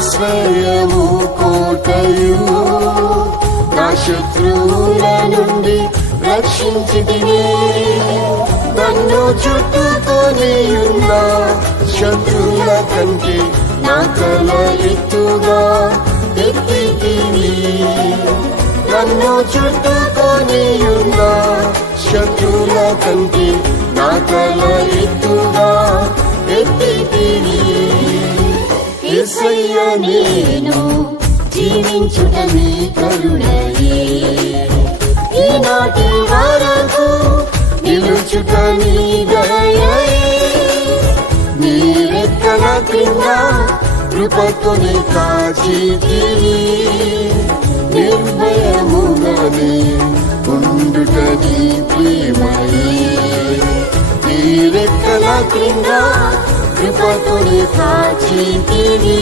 ఆశ్రయము కోటయు నా శత్రువుల నుండి రక్షించితివే. నన్ను చుట్టుకొని ఉన్న శత్రువుల కంటే నా తల ఎత్తుగా ఎత్తితివి. నన్ను చుట్టుకొని ఉన్న శత్రువుల కంటే నా తల ఎత్తుగా ఎత్తితివి. యేసయ్య నేను జీవించుట నీ కరుణయే, ఈనాటి వరకు నిలుచుట నీ దయయే. నీ రెక్కల క్రింద కృపతోనే కాచితివి. నిర్భయముగానే ఉండుట నీ ప్రేమయే. నీ రెక్కల క్రింద కృపతోనే కాచితివి.